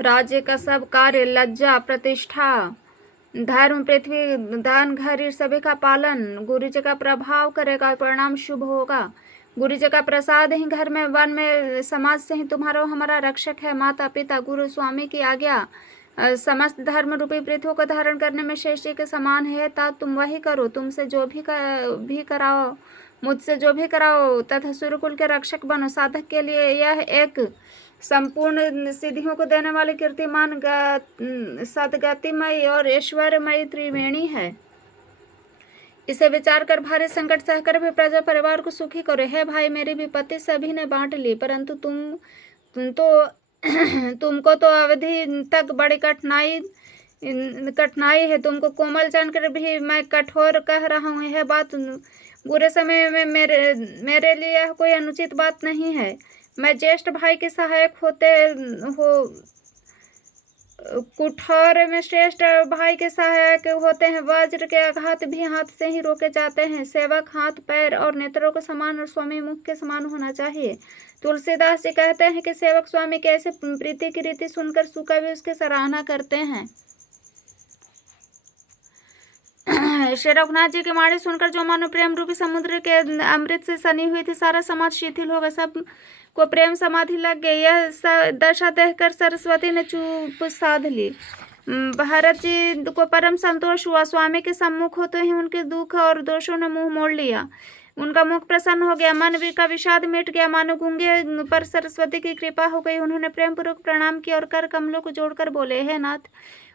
राज्य का सब कार्य, लज्जा, प्रतिष्ठा, धर्म, पृथ्वी, दान, घर, सभी का पालन गुरु जी का प्रभाव करेगा, परिणाम शुभ होगा। गुरु जी का प्रसाद ही घर में, वन में, समाज से ही तुम्हारा हमारा रक्षक है। माता पिता गुरु स्वामी की आज्ञा समस्त धर्म रूपी पृथ्वी को धारण करने में शेष जी के समान है। ता तुम वही करो, तुमसे जो भी कराओ, मुझसे जो भी कराओ, तथा सूर्यकुल के रक्षक बनो। साधक के लिए यह एक संपूर्ण सिद्धियों को देने वाली कीर्तिमान सदगतिमयी और ऐश्वर्यमयी त्रिवेणी है। इसे विचार कर भारी संकट सहकर भी प्रजा परिवार को सुखी करो। हे भाई, मेरी विपत्ति सभी ने बांट ली, परंतु तुम तो तुमको तो अवधि तक बड़ी कठिनाई है। तुमको कोमल जानकर भी मैं कठोर कह रहा हूँ। यह बात बुरे समय में मेरे लिए यह कोई अनुचित बात नहीं है। मैं ज्येष्ठ भाई के सहायक होते हो, कुठार में श्रेष्ठ भाई के सहायक होते हैं। वज्र के आघात भी हाथ से ही रोके जाते हैं। सेवक हाथ, पैर और नेत्रों के समान और स्वामी मुख के समान होना चाहिए। तुलसीदास जी कहते हैं कि सेवक स्वामी के ऐसे प्रीति की रीति सुनकर सुकवि उसकी सराहना करते हैं। श्री रघुनाथ जी की वाणी सुनकर जो मानो प्रेम रूपी समुद्र के अमृत से सनी हुई थी, सारा समाज शिथिल हो गया, सब को प्रेम समाधि लग गई। यह दशा देखकर सरस्वती ने चुप साध ली। भरत जी को परम संतोष हुआ। स्वामी के सम्मुख होते ही उनके दुख और दोषों ने मुंह मोड़ लिया। उनका मुख प्रसन्न हो गया, मन का विषाद मिट गया, मानो गूंगे पर सरस्वती की कृपा हो गई। उन्होंने प्रेम पूर्वक प्रणाम किया और कर कमलों को जोड़कर बोले, हे नाथ,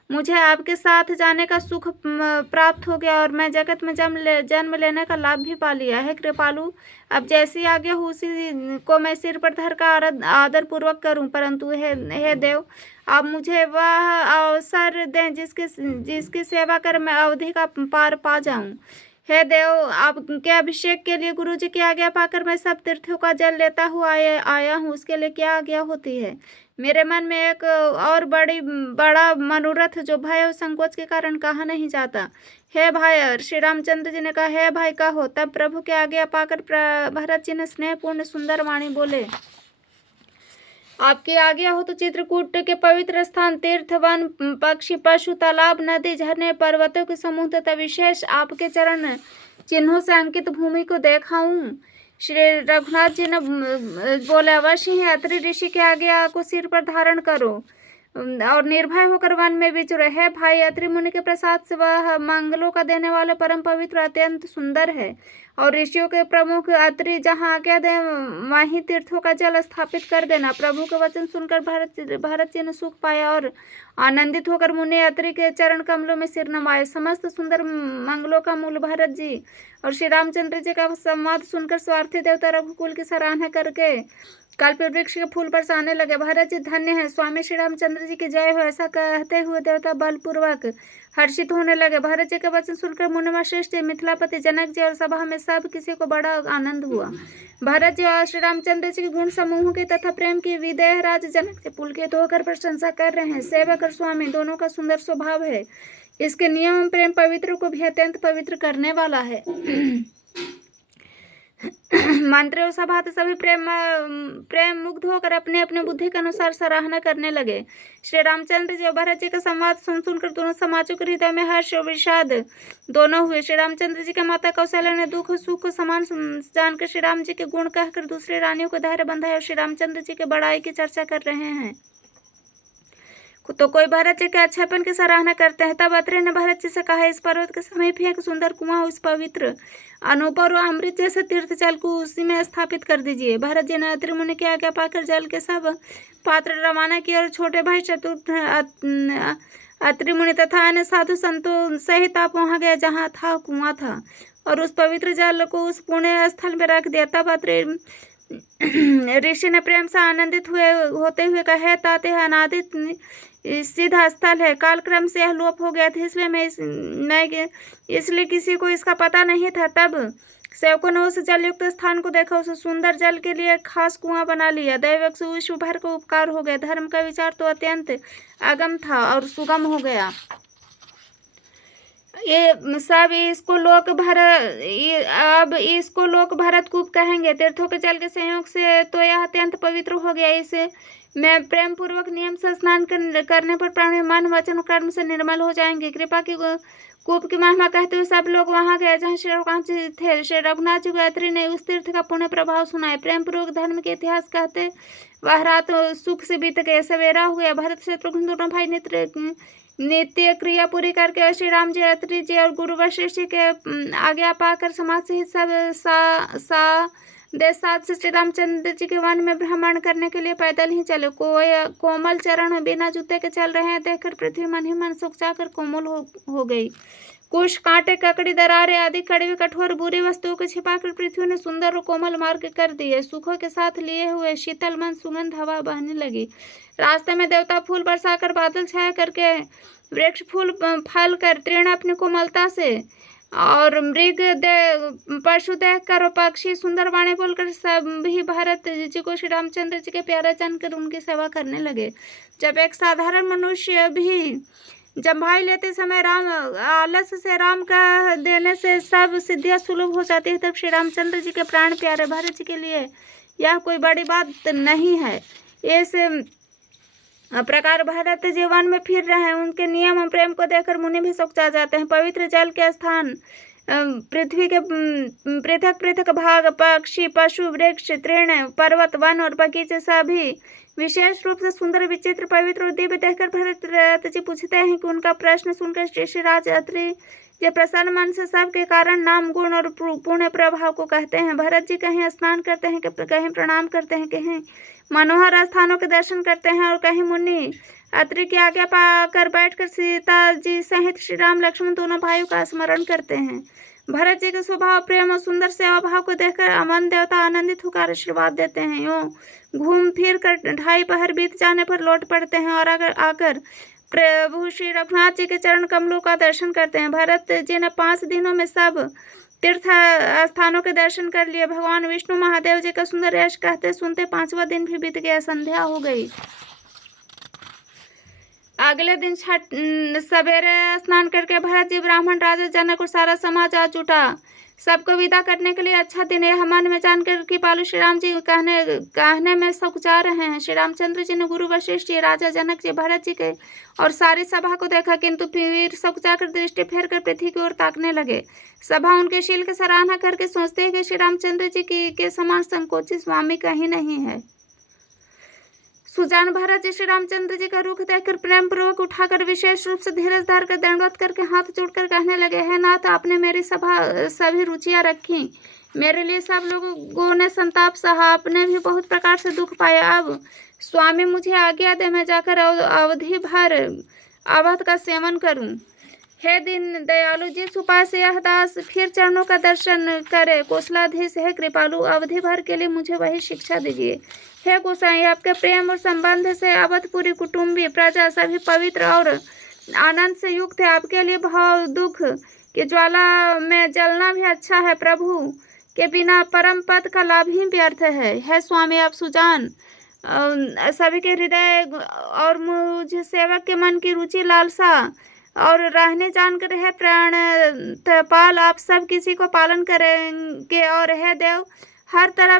मुझे आपके साथ जाने का सुख प्राप्त हो गया और मैं जगत में जन्म लेने का लाभ भी पा लिया है। कृपालु, अब जैसी आज्ञा हो उसी को मैं सिर पर धर का आदर पूर्वक करूं, परंतु हे देव, आप मुझे वह अवसर दें जिसकी सेवा कर मैं अवधि का पार पा जाऊं। हे देव, आपके अभिषेक के लिए गुरु जी की आज्ञा पाकर मैं सब तीर्थों का जल लेता हुआ आया हूँ। उसके लिए क्या आज्ञा होती है? मेरे मन में एक और बड़ा मनोरथ जो भय और संकोच के कारण कहा नहीं जाता। हे भाई, श्री रामचंद्र जी ने कहा, हे भाई कहो। तब प्रभु के आज्ञा पाकर भरत जी ने स्नेहपूर्ण सुंदर वाणी बोले, आपकी आज्ञा हो तो चित्रकूट के पवित्र स्थान, तीर्थ, वन, पक्षी, पशु, तालाब, नदी, झरने, पर्वतों के समूह तथा विशेष आपके चरण चिन्हों से अंकित भूमि को देखाऊं। श्री रघुनाथ जी ने बोले, अवश्य ही अत्रि ऋषि के आज्ञा को सिर पर धारण करो और निर्भय होकर वन में विचरो। है भाई, अत्रि मुनि के प्रसाद से वह मंगलों का देने वाला परम पवित्र अत्यंत सुंदर है और ऋषियों के प्रमुख अत्रि जहाँ आज्ञा दे वहीं तीर्थों का जल स्थापित कर देना। प्रभु के वचन सुनकर भरत जी ने सुख पाया और आनंदित होकर मुनि अत्रि के चरण कमलों में सिर नवाए। समस्त सुंदर मंगलों का मूल भरत जी और श्री रामचंद्र जी का संवाद सुनकर स्वार्थी देवता रघुकुल की सराहना करके कल्प वृक्ष के फूल पर साने लगे। भरत जी धन्य है, स्वामी श्री रामचंद्र जी की जय हो, ऐसा कहते हुए देवता बलपूर्वक हर्षित होने लगे। भरत जी के वचन सुनकर मुनिमा श्रेष्ठ, मिथिलापति जनक जी और सभा में सब किसी को बड़ा आनंद हुआ। भरत जी और श्री रामचंद्र जी के गुण समूह के तथा प्रेम की विदेह राज जनक के पुलकित होकर प्रशंसा कर रहे हैं। सेवक और स्वामी दोनों का सुंदर स्वभाव है। इसके नियम प्रेम पवित्र को भी अत्यंत पवित्र करने वाला है। मंत्री और सभा सभी प्रेम मुग्ध होकर अपने अपने बुद्धि के अनुसार सराहना करने लगे। श्री रामचंद्र जी और भरत जी का संवाद सुनकर दोनों समाजों के हृदय में हर्ष और विषाद दोनों हुए। श्री रामचंद्र जी के माता कौशल्या ने दुख सुख को समान जानकर श्री राम जी के गुण कहकर दूसरी रानियों को धैर्य बंधाया और श्री रामचंद्र जी के बड़ाई की चर्चा कर रहे हैं। तो कोई भरत जी के अच्छेपन की सराहना करते हैं। तब अत्रि ने भरत जी से कहा, इस पर्वत के समीप ही एक सुंदर कुआं, उस पवित्र अनूपर व अमृत जैसे तीर्थ जल को उसी में स्थापित कर दीजिए। भरत जी ने अत्रि मुनि की आज्ञा पाकर जल के सब पात्र रवाना किए और छोटे भाई चतुर्थ अत्रि मुनि तथा अन्य साधु संतों सहित आप वहां गए जहाँ था कुआं था और उस पवित्र जल को उस पुण्य स्थल में रख दिया। तब अत्रि ऋषि ने प्रेम से आनंदित होते हुए कहा, ताते अनादित सीधा स्थल है, कालक्रम से यह लोप हो गया था, इसलिए किसी को इसका पता नहीं था। तब सेवकों ने उस जलयुक्त स्थान को देखा, उस सुंदर जल के लिए खास कुआं बना लिया। दैवक से विश्व भर को उपकार हो गया। धर्म का विचार तो अत्यंत अगम था और सुगम हो गया। ये सब इसको लोक भर अब इसको लोक भरतकूप कहेंगे। तीर्थों के जल के संयोग से तो यह अत्यंत पवित्र हो गया। इसे मैं प्रेम पूर्वक नियम से स्नान करने पर प्राणी मन वचन कर्म से निर्मल हो जाएंगे। कृपा की कूप की महिमा कहते हुए सब लोग वहां गए जहाँ श्री रघुनाथ जी थे। श्री रघुनाथ जी गायत्री ने उस तीर्थ का पुण्य प्रभाव सुनाए। प्रेम पूर्वक धर्म के इतिहास कहते वह रात सुख से बीत गए। सवेरा हो गया। भरत शत्रुघ्न दोनों भाई नित्य क्रिया पूरी करके श्री राम जी अत्रि जी और गुरु वशिष्ठ जी के आज्ञा पाकर समाज से सब देश साथ से श्री रामचंद्र जी के वन में भ्रमण करने के लिए पैदल ही चले। कोमल चरण बिना जूते के चल रहे हैं देखकर पृथ्वी मन ही मन सुखचाकर कोमल हो गई। कुश कांटे ककड़ी दरारें आदि कड़वी कठोर बुरी वस्तुओं को छिपाकर पृथ्वी ने सुंदर और कोमल मार्ग कर दिए। सुखों के साथ लिए हुए शीतल मन सुगंध हवा बहने लगी। रास्ते में देवता फूल बरसाकर बादल छाया करके वृक्ष फूल फल कर तृण अपनी कोमलता से और मृग पशु देख कर और पक्षी सुंदर वाणी बोलकर सभी भरत जी को श्री रामचंद्र जी के प्यारा जानकर उनकी सेवा करने लगे। जब एक साधारण मनुष्य भी जम्भाई लेते समय राम आलस से राम का देने से सब सिद्धियां सुलभ हो जाती है, तब श्री रामचंद्र जी के प्राण प्यारे भरत जी के लिए यह कोई बड़ी बात नहीं है। इस प्रकार भरत जीवन में फिर रहे। उनके नियम और प्रेम को देखकर मुनि भी सुखचा जाते हैं। पवित्र जल के स्थान पृथ्वी के पृथक पृथक भाग पक्षी पशु वृक्ष तृण पर्वत वन और बगीचे सभी विशेष रूप से सुंदर विचित्र पवित्र और दिव्य देखकर भरत जी पूछते हैं कि उनका प्रश्न सुनकर श्री राज अत्रि ये प्रसन्न मन से सबके कारण नाम गुण और पुण्य प्रभाव को कहते हैं। भरत जी कहीं स्नान करते हैं, कहीं प्रणाम करते हैं, कहीं मनोहर स्थानों के दर्शन करते हैं और कहीं मुनि अत्रि की आज्ञा पाकर बैठकर सीता जी सहित श्री राम लक्ष्मण दोनों भाइयों का स्मरण करते हैं। भरत जी के स्वभाव प्रेम और सुंदर सेवा भाव को देखकर अमन देवता आनंदित होकर आशीर्वाद देते हैं। यूं घूम फिर कर 2.5 पहर बीत जाने पर लौट पड़ते हैं और आकर प्रभु श्री रघुनाथ जी के चरण कमलों का दर्शन करते हैं। भरत जी ने 5 दिनों में सब तीर्थ स्थानों के दर्शन कर लिए। भगवान विष्णु महादेव जी का सुंदर यश कहते सुनते 5वां दिन भी बीत गया। संध्या हो गई। अगले दिन सवेरे स्नान करके भरत जी ब्राह्मण राजा जनक और सारा समाज आ जुटा। सबको विदा करने के लिए अच्छा दिन यह मन में जानकर कि पालू श्री राम जी कहने में सकुचा रहे हैं। श्री रामचंद्र जी ने गुरु वशिष्ठ जी राजा जनक जी भरत जी के और सारी सभा को देखा, किंतु फिर सकुचा कर दृष्टि फेर कर पृथ्वी की ओर ताकने लगे। सभा उनके शील की सराहना करके सोचते हैं कि श्री रामचंद्र जी के समान संकोची स्वामी कहीं नहीं है। सुजान भरत जी श्री रामचंद्र जी का रुख देखकर प्रेम पूर्वक उठाकर विशेष रूप से धीरज धार कर दंडवत करके हाथ जोड़कर कहने लगे, है नाथ आपने मेरी सभी रुचियां रखी। मेरे लिए सब लोगों ने संताप सहा, आपने भी बहुत प्रकार से दुख पाया। अब स्वामी मुझे आज्ञा दे, मैं जाकर अवधि भर अवध का सेवन करूं। हे दिन दयालु, जिस उपाय से यह दास फिर चरणों का दर्शन करे कौशलाधीश है कृपालु, अवधि भर के लिए मुझे वही शिक्षा दीजिए। हे गोसाई, आपके प्रेम और संबंध से अवधपुरी कुटुंबी प्रजा सभी पवित्र और आनंद से युक्त है। आपके लिए भाव दुख की ज्वाला में जलना भी अच्छा है। प्रभु के बिना परम पद का लाभ ही व्यर्थ है। हे स्वामी, आप सुजान सभी के हृदय और मुझ सेवक के मन की रुचि लालसा और रहने जानकर है प्राण पाल, आप सब किसी को पालन करेंगे और है देव हर तरह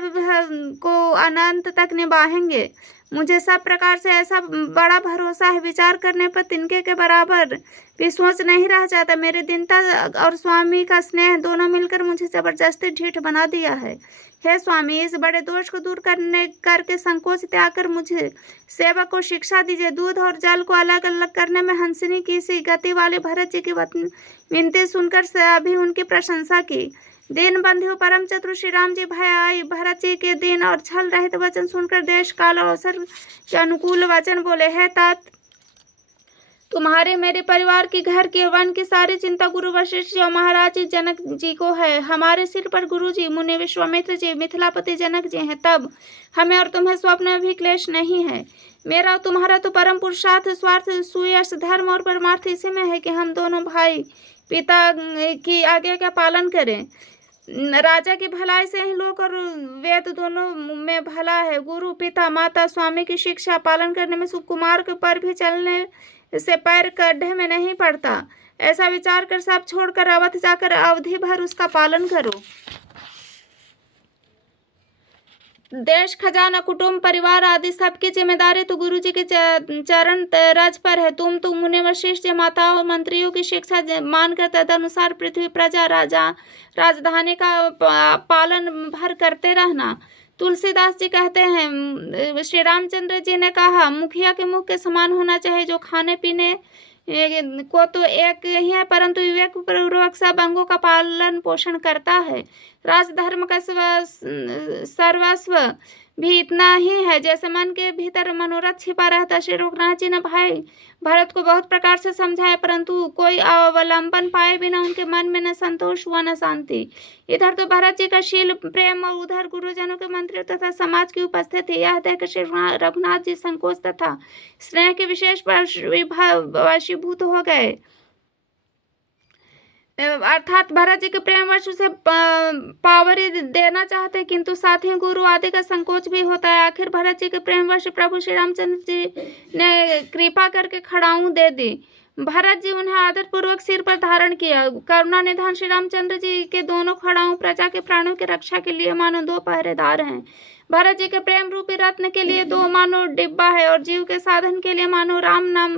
को अनंत तक निभाएंगे। मुझे सब प्रकार से ऐसा बड़ा भरोसा है, विचार करने पर तिनके के बराबर भी सोच नहीं रह जाता। मेरी दीनता और स्वामी का स्नेह दोनों मिलकर मुझे जबरदस्ती ढीठ बना दिया है। हे स्वामी, इस बड़े दोष को दूर करके संकोच त्याग कर मुझे सेवक को शिक्षा दीजिए। दूध और जल को अलग अलग करने में हंसनी की सी गति वाले भरत जी की विनती सुनकर सभी उनकी प्रशंसा की। दीन बंधु परम चतुर श्री राम जी भाई भरत जी के दीन और छल रहित वचन सुनकर देश काल और अवसर के अनुकूल वचन बोले, है तात तुम्हारे मेरे परिवार की घर के वन की सारी चिंता गुरु वशिष्ठ जी और महाराज जनक जी को है। हमारे सिर पर गुरु जी मुनि विश्वामित्र जी मिथिलापति जनक जी हैं, तब हमें और तुम्हें स्वप्न में भी क्लेश नहीं है। मेरा और तुम्हारा तो परम पुरुषार्थ स्वार्थ सुयश धर्म और परमार्थ इसी में है कि हम दोनों भाई पिता की आज्ञा का पालन करें। राजा की भलाई से ही लोक और वेद दोनों में भला है। गुरु पिता माता स्वामी की शिक्षा पालन करने में सुकुमार के पर भी चलने से पैर गड्ढे में नहीं पड़ता। ऐसा विचार कर सब छोड़कर अवध जाकर अवधि भर उसका पालन करो। देश, खजाना, कुटुंब, परिवार आदि सबकी जिम्मेदारी तो गुरु जी के चरण रज पर है। तुम मुनि वशिष्ठ माताओं और मंत्रियों की शिक्षा मानकर तदनुसार पृथ्वी, प्रजा, राजा, राजधानी का पालन भर करते रहना। तुलसीदास जी कहते हैं, श्री रामचंद्र जी ने कहा, मुखिया के मुख के समान होना चाहिए, जो खाने पीने को तो एक ही है, परंतु विवेक पूर्वक सब अंगों का पालन पोषण करता है। राजधर्म का सर्वस्व भी इतना ही है, जैसे मन के भीतर मनोरथ छिपा रहता। श्री रघुनाथ जी ने भाई भरत को बहुत प्रकार से समझाया, परंतु कोई अवलंबन पाए बिना उनके मन में न संतोष हुआ न शांति। इधर तो भरत जी का शील प्रेम और उधर गुरुजनों के मंत्री तथा समाज की उपस्थिति, यह देख श्री रघुनाथ जी संकोच तथा स्नेह के विशेष वशीभूत हो गए। अर्थात भरत जी के प्रेमवश उसे पावरी देना चाहते, किंतु साथ ही गुरु आदि का संकोच भी होता है। आखिर भरत जी के प्रेमवश प्रभु श्री रामचंद्र जी ने कृपा करके खड़ाऊं दे दी। भरत जी उन्हें आदर पूर्वक सिर पर धारण किया। करुणा निधान श्री रामचंद्र जी के दोनों खड़ाऊं प्रजा के प्राणों की रक्षा के लिए मानो दो पहरेदार हैं। भरत जी के प्रेम रूपी रत्न के लिए दो मानो डिब्बा है, और जीव के साधन के लिए मानो राम नाम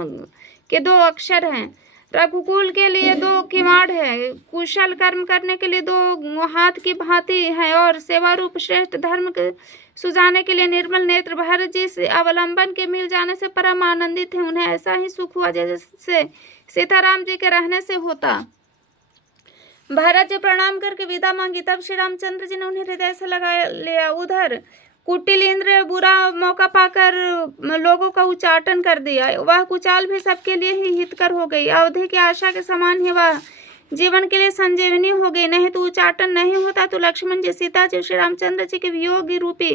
के दो अक्षर हैं। रघुकुल के लिए दो किवाड़ है, कुशल कर्म करने के लिए दो हाथ की भांति है, और सेवा रूप श्रेष्ठ धर्म के सुजाने के लिए निर्मल नेत्र। भरत जी से अवलंबन के मिल जाने से परम आनंदित है। उन्हें ऐसा ही सुख हुआ जैसे सीताराम जी के रहने से होता। भरत जी प्रणाम करके विदा मांगी, तब श्री रामचंद्र जी ने उन्हें हृदय से लगा लिया। उधर कुटिल इंद्र बुरा मौका पाकर लोगों का उच्चाटन कर दिया। वह कुचाल भी सबके लिए ही हितकर हो गई। अवधि की आशा के समान ही वह जीवन के लिए संजीवनी हो गई। नहीं तो उच्चाटन नहीं होता तो लक्ष्मण जी, सीता जी, श्री रामचंद्र जी के वियोग रूपी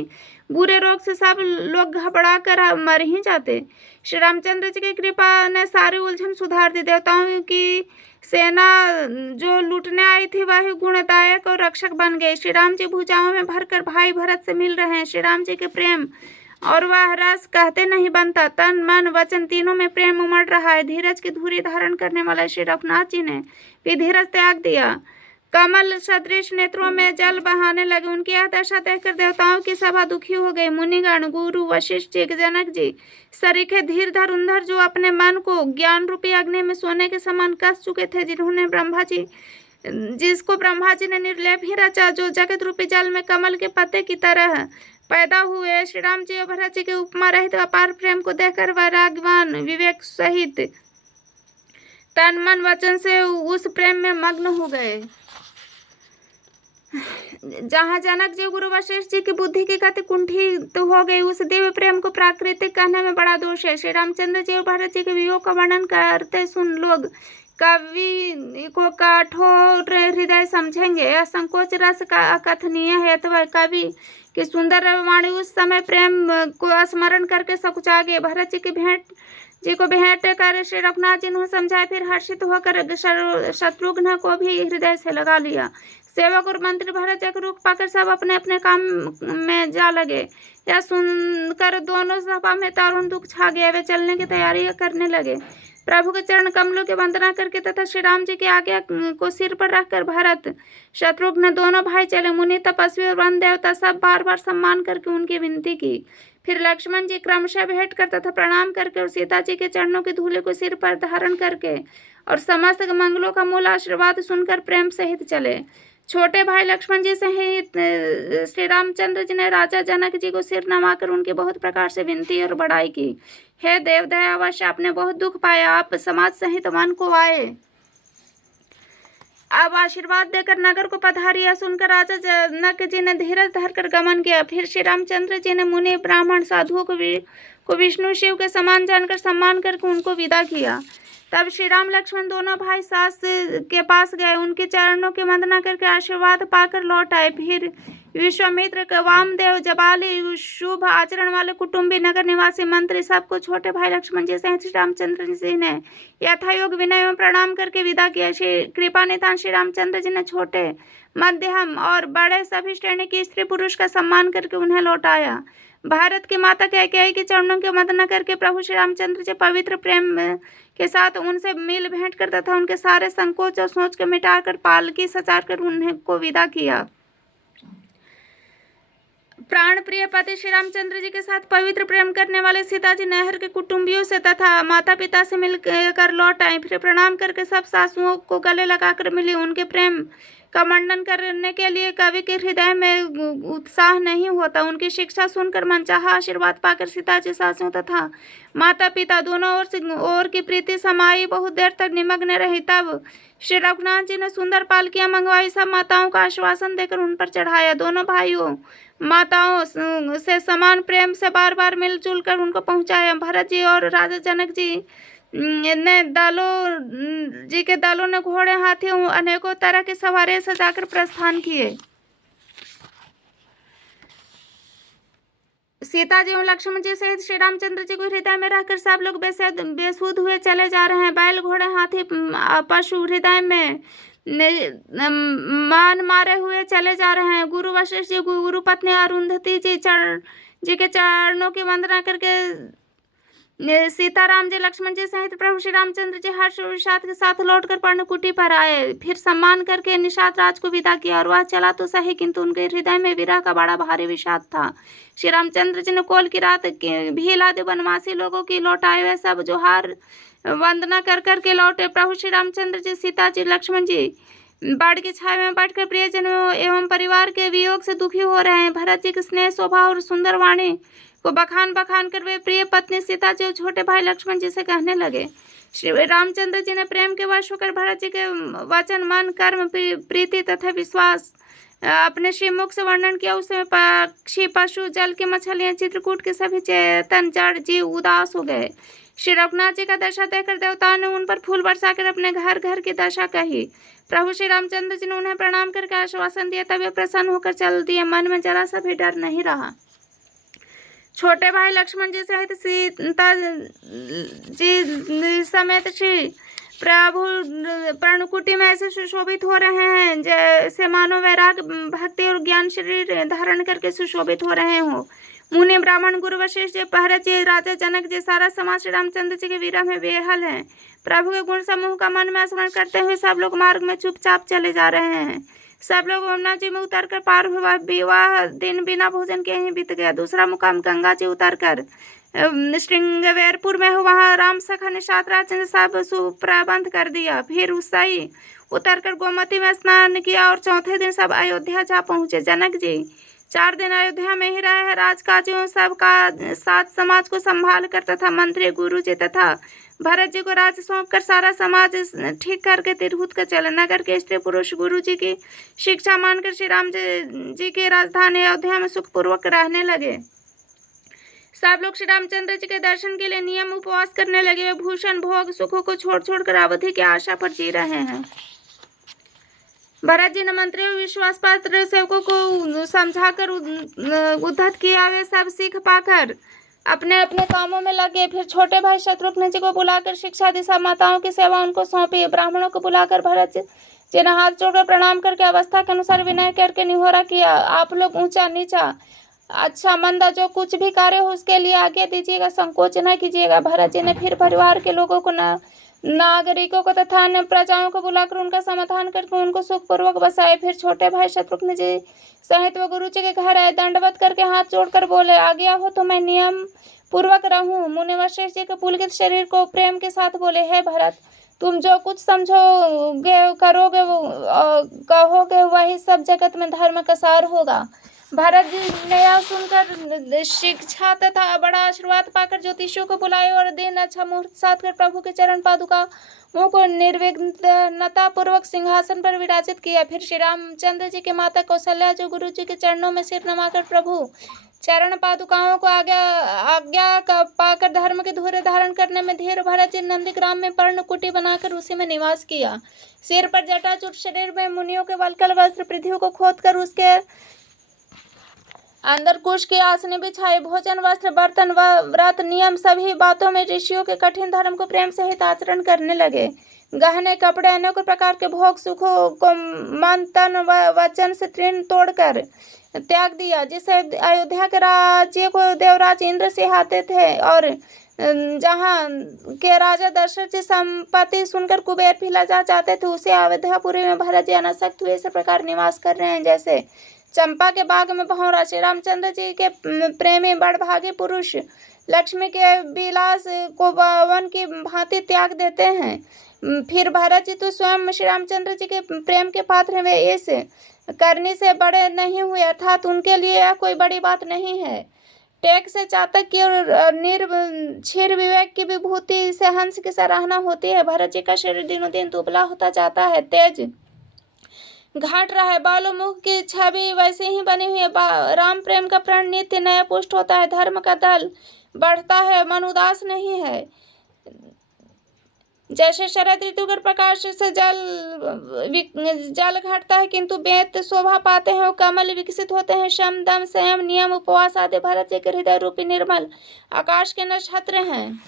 बुरे रोग से सब लोग घबरा कर मर ही जाते। श्री रामचंद्र जी की कृपा ने सारी उलझन सुधार दी। देवताओं की सेना जो लूटने आई थी वह गुणदायक और रक्षक बन गए। श्री राम जी भुजाओं में भरकर भाई भरत से मिल रहे हैं। श्री राम जी के प्रेम और वह रस कहते नहीं बनता। तन मन वचन तीनों में प्रेम उमड़ रहा है। धीरज की धुरी धारण करने वाले श्री रघुनाथ जी ने भी धीरज त्याग दिया। कमल सदृश नेत्रों में जल बहाने लगे। उनकी यह दशा देखकर देवताओं की सभा दुखी हो गई। मुनिगण, गुरु वशिष्ठ जी, जनक जी सरीखे धीर धरुंधर जो अपने मन को ज्ञान रूपी अग्नि में सोने के समान कस चुके थे, जिसको ब्रह्मा जी ने निर्लेप ही रचा, जो जगत रूपी जल में कमल के पत्ते की तरह पैदा हुए। श्री राम जी और भरत जी के उपमा रहित अपार प्रेम को देखकर वैराग्यवान विवेक सहित तन मन वचन से उस प्रेम में मग्न हो गए। जहाँ जनक जी, गुरु वशिष्ठ जी की बुद्धि की गति कुंठित हो गई, उस दिव्य प्रेम को प्राकृतिक कहने में बड़ा दोष है। श्री रामचंद्र जी और भरत जी के वियोग का वर्णन करते सुन लोग कवि को कठोर हृदय समझेंगे। यह संकोच रस का अकथनीय है, अथवा कवि की सुंदर वाणी उस समय प्रेम को स्मरण करके सकुचा गए। भरत जी को भेंट कर श्री रघुनाथ जी ने समझाया, फिर हर्षित होकर शत्रुघ्न को भी हृदय से लगा लिया। सेवक और मंत्री भरत जी को रोक पाकर सब अपने अपने काम में जा लगे। यह सुनकर दोनों सभा में दारुण दुख छा गया। वे चलने की तैयारी करने लगे। प्रभु के चरण कमलों की वंदना करके तथा श्री राम जी की आज्ञा को सिर पर रखकर भरत शत्रुघ्न दोनों भाई चले। मुनि, तपस्वी और वन देवता सब बार बार सम्मान करके उनकी विनती की। फिर लक्ष्मण जी क्रमशः भेंट कर तथा प्रणाम करके और सीता जी के चरणों की धूलि को सिर पर धारण करके और समस्त मंगलों का मूल आशीर्वाद सुनकर प्रेम सहित चले। छोटे भाई लक्ष्मण जी सहित श्री रामचंद्र जी ने राजा जनक जी को सिर नवाकर उनकी बहुत प्रकार से विनती और बड़ाई की। हे देव दयावश, आपने बहुत दुख पाया, आप समाज सहित वन को आए, अब आशीर्वाद देकर नगर को पधारिया। सुनकर राजा जनक जी ने धीरज धरकर गमन किया। फिर श्री रामचंद्र जी ने मुनि ब्राह्मण साधुओं को विष्णु शिव के समान जानकर सम्मान करके उनको विदा किया। तब श्री राम लक्ष्मण दोनों भाई सास के पास गए, उनके चरणों की वंदना करके आशीर्वाद पाकर लौट आए। फिर विश्वामित्र, वामदेव, जबाली, शुभ आचरण वाले कुटुंबी, नगर निवासी, मंत्री सबको छोटे भाई लक्ष्मण जी सहित श्री रामचंद्र जी ने यथायोग विनय एवं प्रणाम करके विदा किया। श्री कृपा निधान श्री रामचंद्र जी ने छोटे, मध्यम और बड़े सभी श्रेणी की स्त्री पुरुष का सम्मान करके उन्हें लौटाया। भारत की माता कैकेयी के चरणों की वंदना करके प्रभु श्री रामचंद्र जी पवित्र प्रेम के साथ उनसे मिल भेंट कर तथा उनके सारे संकोच और सोच के मिटाकर पालकी सजाकर उन्हें को विदा किया। प्राण प्रिय पति श्री रामचंद्र जी के साथ पवित्र प्रेम करने वाले सीता जी नहर के कुटुंबियों से तथा माता पिता से मिलकर लौट आई। फिर प्रणाम करके सब सासुओं को गले लगाकर मिली। उनके प्रेम का वर्णन करने के लिए कवि के हृदय में उत्साह नहीं होता। उनकी शिक्षा सुनकर मनचाहा आशीर्वाद पाकर सीता जी सासुओं तथा माता पिता दोनों ओर की प्रीति समाई बहुत देर तक निमग्न रही। तब श्री रघुनाथ जी ने सुंदर पालकियां मंगवाई। सब माताओं का आश्वासन देकर उन पर चढ़ाया। दोनों भाइयों माताओं से समान प्रेम से बार बार मिलजुल कर उनको पहुंचाया। भरत जी और राजा जनक जी ने दलों ने घोड़े हाथी अनेकों तरह के सवारी सजाकर प्रस्थान किए। सीता जी और लक्ष्मण जी सहित श्री रामचंद्र जी को हृदय में रहकर सब लोग बेसुध हुए चले जा रहे हैं। बैल घोड़े हाथी पशु हृदय में मान मारे हुए चले जा रहे हैं। गुरु वशिष्ठ जी गुरु पत्नी अरुंधति जी के चरणों की वंदना करके सीताराम जी लक्ष्मण जी सहित प्रभु श्री रामचंद्र जी हर्ष और विषाद के साथ लौटकर पर्णकुटी पर आए। फिर सम्मान करके निषाद राज को विदा किया और वह चला तो सही किंतु उनके हृदय में विरह का बड़ा भारी विषाद था। श्री रामचंद्र जी ने कोल की रात भील आदि वनवासी लोगों की लौटाए हुए सब जोहार वंदना कर करके लौटे। प्रभु श्री रामचंद्र जी सीता जी लक्ष्मण जी बाढ़ की छाया में बैठकर प्रियजनों एवं परिवार के वियोग से दुखी हो रहे हैं। भरत जी के स्नेह शोभा और सुंदर वाणी को बखान कर वे प्रिय पत्नी सीता जी और छोटे भाई लक्ष्मण जी से कहने लगे। श्री रामचंद्र जी ने प्रेम के वश होकर भरत जी के वचन मन कर्म प्रीति तथा विश्वास अपने श्रीमुख से वर्णन किया। उस समय पक्षी पशु जल की मछलियां चित्रकूट के सभी चेतन जड़ जीव उदास हो गए। श्री रघुनाथ जी का दशा देखकर देवताओं ने उन पर फूल बरसाकर अपने घर घर की दशा कही। प्रभु श्री रामचंद्र जी ने उन्हें प्रणाम करके आश्वासन दिया। तब वे प्रसन्न होकर चल दिए। मन में जरा सा भी डर नहीं रहा। छोटे भाई लक्ष्मण जी सहित सीता जी समेत श्री प्रभु पर्णकुटी में ऐसे सुशोभित हो रहे हैं जैसे मानो वैराग भक्ति और ज्ञान शरीर धारण करके सुशोभित हो रहे हो। मुनि ब्राह्मण गुरु वशिष्ठ जी भरत जी राजा जनक जी सारा समाज श्री रामचंद्र जी के विरह में बेहाल है। प्रभु के गुण समूह का मन में स्मरण करते हुए सब लोग मार्ग में चुपचाप चले जा रहे हैं। सब लोग यमुना जी में उतरकर पार हुआ। विवाह दिन बिना भोजन के ही बीत गया। दूसरा मुकाम गंगा जी उतरकर श्रृंगवेरपुर में हो। वहाँ राम सखा ने शातराज ने सब सुप्रबंध कर दिया। फिर उसई उतरकर गोमती में स्नान किया और चौथे दिन सब अयोध्या जा पहुँचे। जनक जी 4 दिन अयोध्या में ही रहे। राजकाजियों सबका साथ समाज को संभाल कर तथा मंत्री गुरु जी तथा भरत जी को राज सौंप कर सारा समाज ठीक करके तिरहुत का चले। नगर के स्त्री पुरुष गुरु जी की शिक्षा मानकर श्री राम जी की राजधानी अयोध्या में सुखपूर्वक रहने लगे। सब लोग श्री रामचंद्र जी के दर्शन के लिए नियम उपवास करने लगे। वे भूषण भोग सुखों को छोड़ कर अवधि की आशा पर जी रहे हैं। भरत जी ने मंत्री और विश्वास पात्र सेवकों को समझाकर उद्धत किया। वे सब सीख पाकर अपने अपने कामों में लगे। फिर छोटे भाई शत्रुघ्न जी को बुलाकर शिक्षा दी। सब माताओं की सेवा उनको सौंपी। ब्राह्मणों को बुलाकर भरत जी ने हाथ जोड़कर प्रणाम करके अवस्था के अनुसार विनय करके निहोरा किया। आप लोग ऊंचा नीचा अच्छा मंदा जो कुछ भी कार्य हो उसके लिए आज्ञा दीजिएगा, संकोच न कीजिएगा। भरत जी ने फिर परिवार के लोगों को नागरिकों को तथा अन्य प्रजाओं को बुलाकर उनका समाधान करके उनको सुखपूर्वक बसाए। फिर छोटे भाई शत्रुघ्न जी सहित वो गुरु जी के घर आए। दंडवत करके हाथ जोड़कर बोले, आज्ञा हो तो मैं नियम पूर्वक रहूं। मुनि वशिष्ठ जी के पुलकित शरीर को प्रेम के साथ बोले, हे भरत, तुम जो कुछ समझोगे करोगे कहोगे वही सब जगत में धर्म का सार होगा। भरत जी ने यह सुनकर शिक्षा तथा बड़ा आशीर्वाद पाकर ज्योतिषियों को बुलाए और दिन अच्छा मुहूर्त साध कर प्रभु के चरण पादुका मुँह को निर्विघ्नता पूर्वक सिंहासन पर विराजित किया। फिर श्री रामचंद्र जी की माता कौशल्या जो गुरु जी के चरणों में सिर नमाकर प्रभु चरण पादुकाओं को आज्ञा पाकर धर्म के धुरे धारण करने में धीर भरत जी नंदीग्राम में पर्णकुटी बनाकर उसी में निवास किया। सिर पर जटाचूट, शरीर में मुनियों के वल्कल वस्त्र, पृथ्वी को खोदकर उसके अंदर कुश की आसनी बिछाई। भोजन, वस्त्र, बर्तन व व्रत नियम सभी बातों में ऋषियों के कठिन धर्म को प्रेम सहित आचरण करने लगे। गहने कपड़े अनेक प्रकार के भोग सुखों को मन तन व वचन से तृण तोड़कर त्याग दिया। जिस अयोध्या के राज्य को देवराज इंद्र सिंहाते थे और जहाँ के राजा दशरथ जी संपत्ति सुनकर कुबेर भी लजा जाते थे, उसे अयोध्यापुरी में भरत जी अनासक्त हुए इस प्रकार निवास कर रहे हैं जैसे चंपा के बाग में भंवरा। श्री रामचंद्र जी के प्रेमी बड़भागी पुरुष लक्ष्मी के विलास को वन की भांति त्याग देते हैं। फिर भरत जी तो स्वयं श्री रामचंद्र जी के प्रेम के पात्र वे इस करनी से बड़े नहीं हुए, अर्थात उनके लिए यह कोई बड़ी बात नहीं है। टेक से चातक की और निर्क्षीर विवेक की विभूति से हंस की सराहना होती है। भरत जी का शरीर दिनों दिन दुबला होता जाता है, तेज घाट रहा है, बालों मुख की छवि वैसे ही बनी हुई है। राम प्रेम का प्रण नित्य नया पुष्ट होता है, धर्म का दल बढ़ता है, मन उदास नहीं है। जैसे शरद ऋतु के प्रकाश से जल घटता है किंतु बेत शोभा पाते हैं, वो कमल विकसित होते हैं। शम दम संयम नियम उपवास आदि भरत जी के हृदय रूपी निर्मल आकाश के नक्षत्र हैं।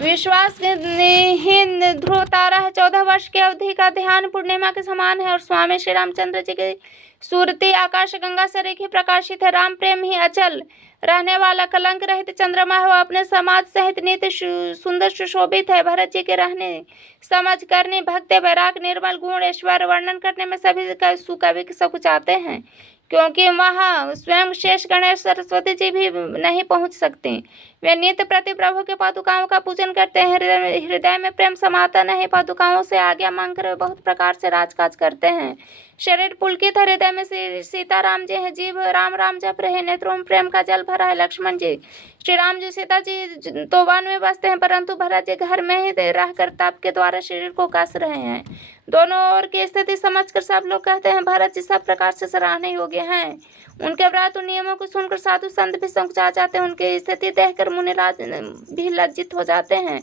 विश्वास ही ध्रुव तारा है, 14 वर्ष की अवधि का ध्यान पूर्णिमा के समान है और स्वामी श्री रामचंद्र जी की सूरती आकाश गंगा से रेखी प्रकाशित है। राम प्रेम ही अचल रहने वाला कलंक रहित चंद्रमा है, वो अपने समाज सहित नित्य सुंदर सुशोभित है। भरत जी के रहने समझ करने भक्ति वैराग निर्मल गुण ऐश्वर्य वर्णन करने में सभी सुकवि सकुचाते हैं, क्योंकि वहाँ स्वयं शेष गणेश सरस्वती जी भी नहीं पहुँच सकते। वे नित्य प्रति प्रभु के पादुकाओं का पूजन करते हैं, हृदय में प्रेम समाता नहीं, पादुकाओं से आज्ञा मांगकर वे बहुत प्रकार से राजकाज करते हैं। शरीर पुलकित, हृदय में सीता राम जी हैं, जीव राम राम जप रहे, नेत्रों में प्रेम का जल भरा है। लक्ष्मण जी, श्री राम जी, सीता जी तो वन में बसते हैं, परंतु भरत जी घर में ही रहकर तप के द्वारा शरीर को कस रहे हैं। दोनों ओर की स्थिति समझकर सब लोग कहते हैं भरत जी सब प्रकार से सराहने योग्य हैं। उनके व्रत नियमों को सुनकर साधु संत भी संकुचा जाते हैं, उनकी स्थिति देखकर मुनिराज भी लज्जित हो जाते हैं।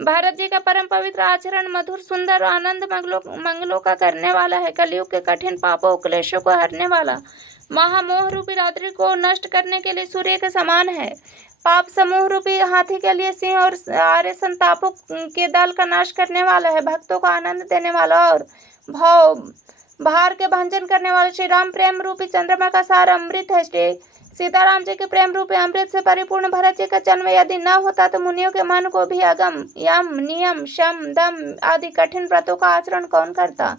भरत जी का परम पवित्र आचरण मधुर सुंदर और आनंद मंगलों का करने वाला है, कलयुग के कठिन पापों क्लेशों को हरने वाला, महामोह रूपी रात्रि को नष्ट करने के लिए सूर्य के समान है, पाप समूह रूपी हाथी के लिए सिंह और आर्य संतापों के दल का नाश करने वाला है, भक्तों को आनंद देने वाला और भार के भंजन करने वाला श्री राम प्रेम रूपी चंद्रमा का सार अमृत है। श्री सीताराम जी के प्रेम रूपी अमृत से परिपूर्ण भरत जी का जन्म यदि न होता तो मुनियों के मन को भी अगम यम नियम शम दम आदि कठिन व्रतों का आचरण कौन करता,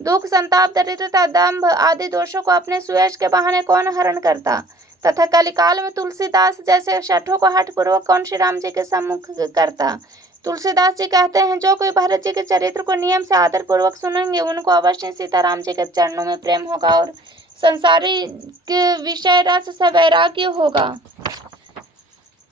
दुख संताप दरिद्रता दंभ आदि दोषों को अपने सुयश के बहाने कौन हरण करता, तथा कलिकाल में तुलसीदास जैसे शठों को हठ पूर्वक कौन श्री राम जी के सम्मुख करता। तुलसीदास जी कहते हैं जो कोई भरत जी के चरित्र को नियम से आदर पूर्वक सुनेंगे उनको अवश्य सीताराम जी के चरणों में प्रेम होगा और संसारिक विषय रस से वैराग्य होगा।